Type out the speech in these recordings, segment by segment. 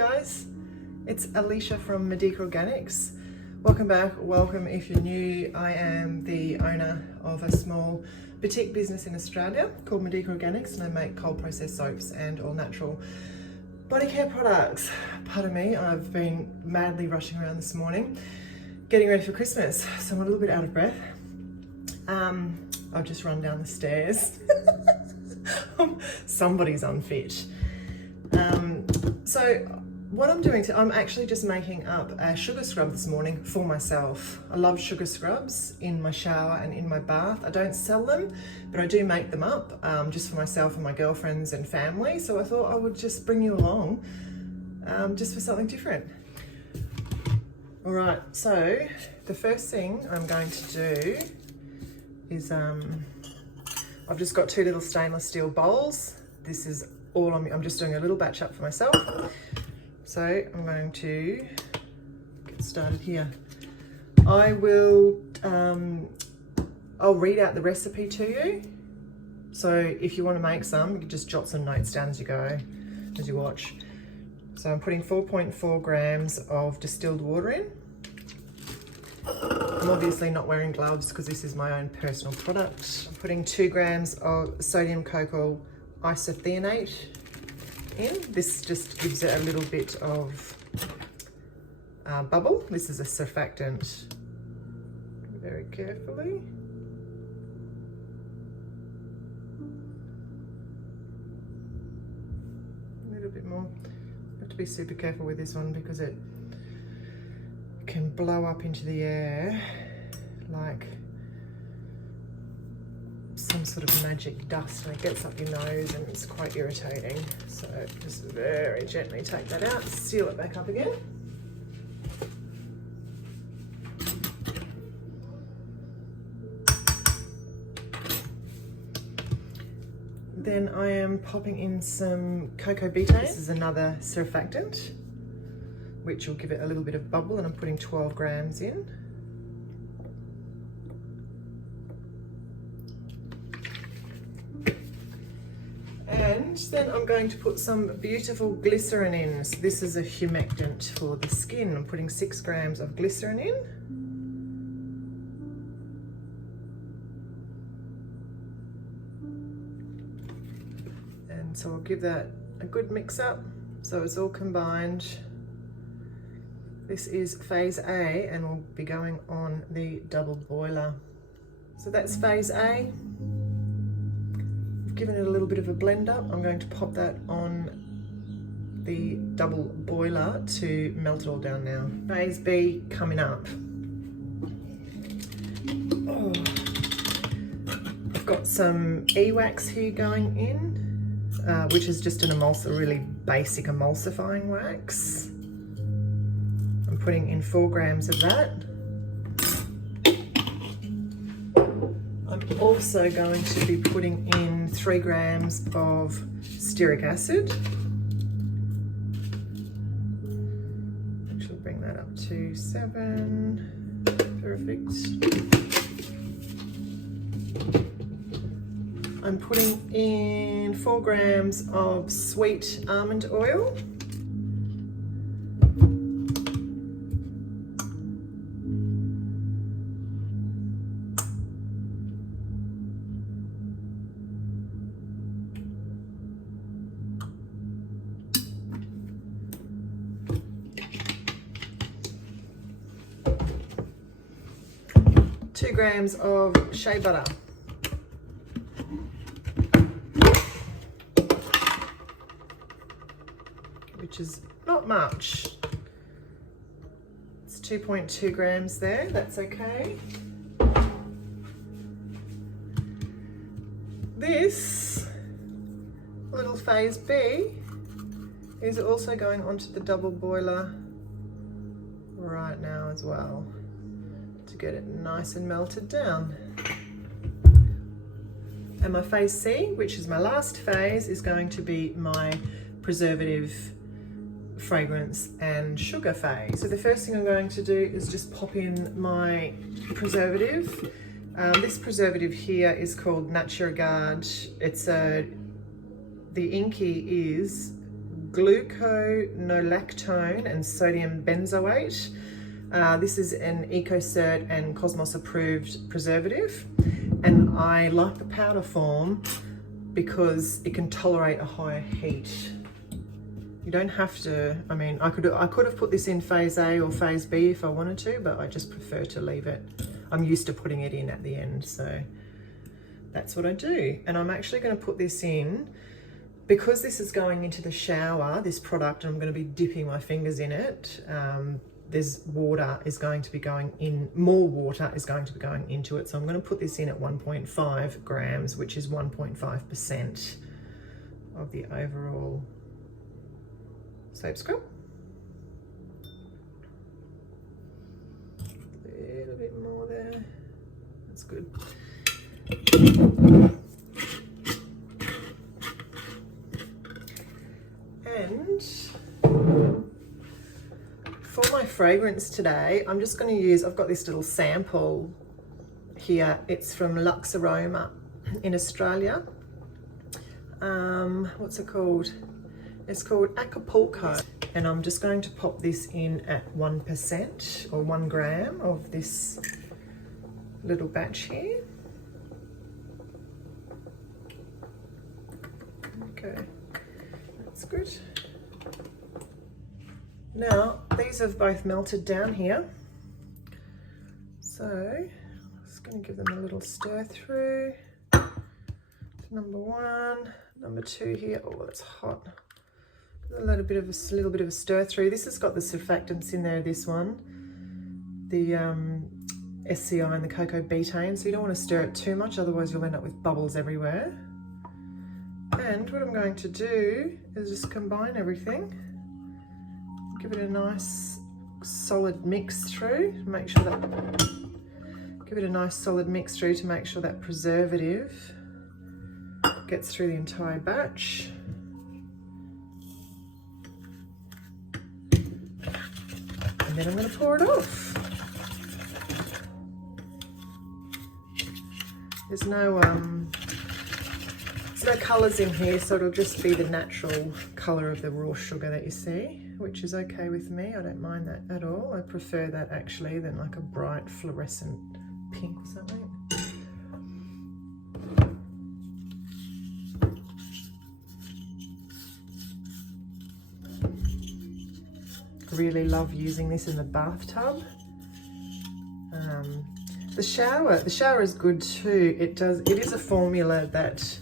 guys, it's Alicia from Medica Organics. Welcome back, welcome if you're new. I am the owner of a small boutique business in Australia called Medica Organics, and I make cold processed soaps and all natural body care products. Pardon me, I've been madly rushing around this morning getting ready for Christmas, so I'm a little bit out of breath. I've just run down the stairs. Somebody's unfit. So what I'm doing, I'm actually just making up a sugar scrub this morning for myself. I love sugar scrubs in my shower and in my bath. I don't sell them, but I do make them up just for myself and my girlfriends and family. So I thought I would just bring you along just for something different. All right, so the first thing I'm going to do is I've just got two little stainless steel bowls. This is all I'm just doing a little batch up for myself. So I'm going to get started here. I will, I'll read out the recipe to you. So if you want to make some, you can just jot some notes down as you go, as you watch. So I'm putting 4.4 grams of distilled water in. I'm obviously not wearing gloves because this is my own personal product. I'm putting 2 grams of sodium cocoa isethionate in. This just gives it a little bit of bubble. This is a surfactant. Very carefully. A little bit more. You have to be super careful with this one because it can blow up into the air like some sort of magic dust, and it gets up your nose and it's quite irritating. So just very gently take that out, seal it back up again. Then I am popping in some cocoa beet. This is another surfactant, which will give it a little bit of bubble, and I'm putting 12 grams in. And then I'm going to put some beautiful glycerin in. So this is a humectant for the skin. I'm putting 6 grams of glycerin in. And so I'll give that a good mix up so it's all combined. This is phase A and we'll be going on the double boiler. So that's phase A. I've given it a little bit of a blend up. I'm going to pop that on the double boiler to melt it all down now. Phase B coming up. Oh. I've got some e-wax here going in, which is just an a really basic emulsifying wax. I'm putting in 4 grams of that. I'm also going to be putting in 3 grams of stearic acid, which will bring that up to 7. Perfect. I'm putting in 4 grams of sweet almond oil. Grams of shea butter. Which is not much. It's 2.2 grams there, that's okay. This little phase B is also going onto the double boiler right now as well, to get it nice and melted down. And my phase C, which is my last phase, is going to be my preservative, fragrance and sugar phase. So the first thing I'm going to do is just pop in my preservative. This preservative here is called Naturagard. It's the inky is gluconolactone and sodium benzoate. This is an EcoCert and Cosmos approved preservative, and I like the powder form because it can tolerate a higher heat. You don't have to, I mean, I could have put this in phase A or phase B if I wanted to, but I just prefer to leave it. I'm used to putting it in at the end, so that's what I do. And I'm actually going to put this in because this is going into the shower, this product, and I'm going to be dipping my fingers in it. There's water is going to be going in, more water is going to be going into it. So I'm going to put this in at 1.5 grams, which is 1.5% of the overall soap scrub. A little bit more there. That's good. And for my fragrance today, I'm just going to use, I've got this little sample here. It's from Luxe Aroma in Australia. What's it called? It's called Acapulco. And I'm just going to pop this in at 1% or 1 gram of this little batch here. Okay, that's good. Now, these have both melted down here. So, I'm just going to give them a little stir through. Number 1, number 2 here. Oh, that's hot. A little bit of a stir through. This has got the surfactants in there, this one. The SCI and the cocoa betaine, so you don't want to stir it too much, otherwise you'll end up with bubbles everywhere. And what I'm going to do is just combine everything. Give it a nice solid mix through. Make sure that, give it a nice solid mix through to make sure that preservative gets through the entire batch. And then I'm going to pour it off. There's no colours in here, so it'll just be the natural colour of the raw sugar that you see, which is okay with me. I don't mind that at all. I prefer that actually than like a bright fluorescent pink or something. Really love using this in the bathtub. The shower is good too. It is a formula that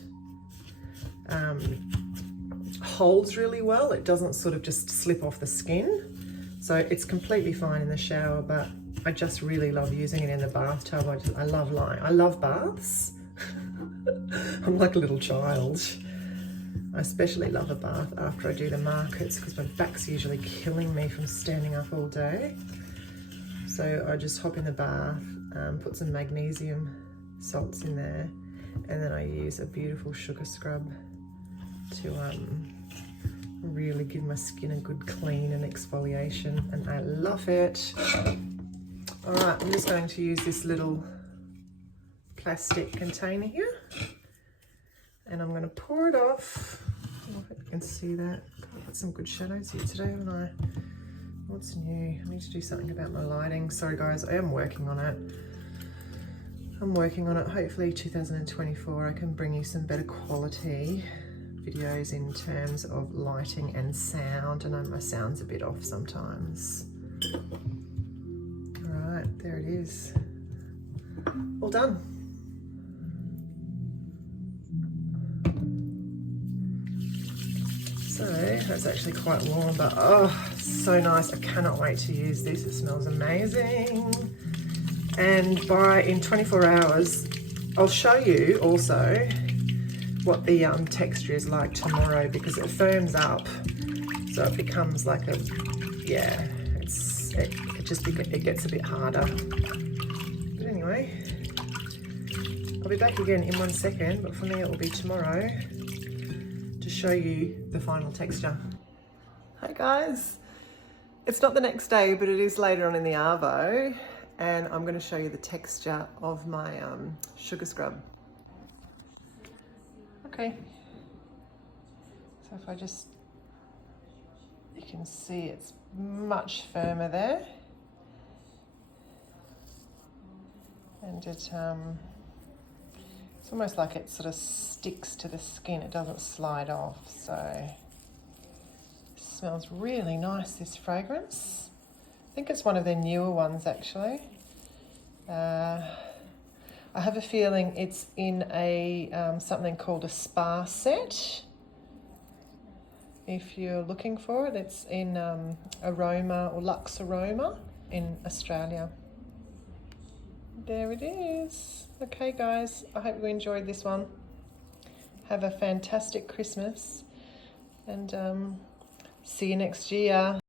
holds really well. It doesn't sort of just slip off the skin, so it's completely fine in the shower, but I just really love using it in the bathtub. I love baths. I'm like a little child. I especially love a bath after I do the markets because my back's usually killing me from standing up all day. So I just hop in the bath, put some magnesium salts in there, and then I use a beautiful sugar scrub to really give my skin a good clean and exfoliation, and I love it. All right, I'm just going to use this little plastic container here, and I'm going to pour it off. I don't know if you can see that. I've got some good shadows here today, haven't I? What's new? I need to do something about my lighting. Sorry guys, I am working on it. Hopefully 2024 I can bring you some better quality videos in terms of lighting and sound. I know my sound's a bit off sometimes. All right, there it is. All done. So that's actually quite warm, but oh, so nice. I cannot wait to use this. It smells amazing. And in 24 hours, I'll show you also what the texture is like tomorrow, because it firms up, so it becomes like a, yeah, it gets a bit harder. But anyway, I'll be back again in 1 second, but for me it will be tomorrow to show you the final texture. Hi guys, it's not the next day, but it is later on in the arvo, and I'm going to show you the texture of my sugar scrub. Okay, so if I just You can see it's much firmer there. And it's almost like it sort of sticks to the skin. It doesn't slide off. So it smells really nice, this fragrance. I think it's one of their newer ones, actually. I have a feeling it's in a something called a spa set. If you're looking for it, it's in Aroma or Luxe Aroma in Australia. There it is. Okay, guys, I hope you enjoyed this one. Have a fantastic Christmas, and see you next year.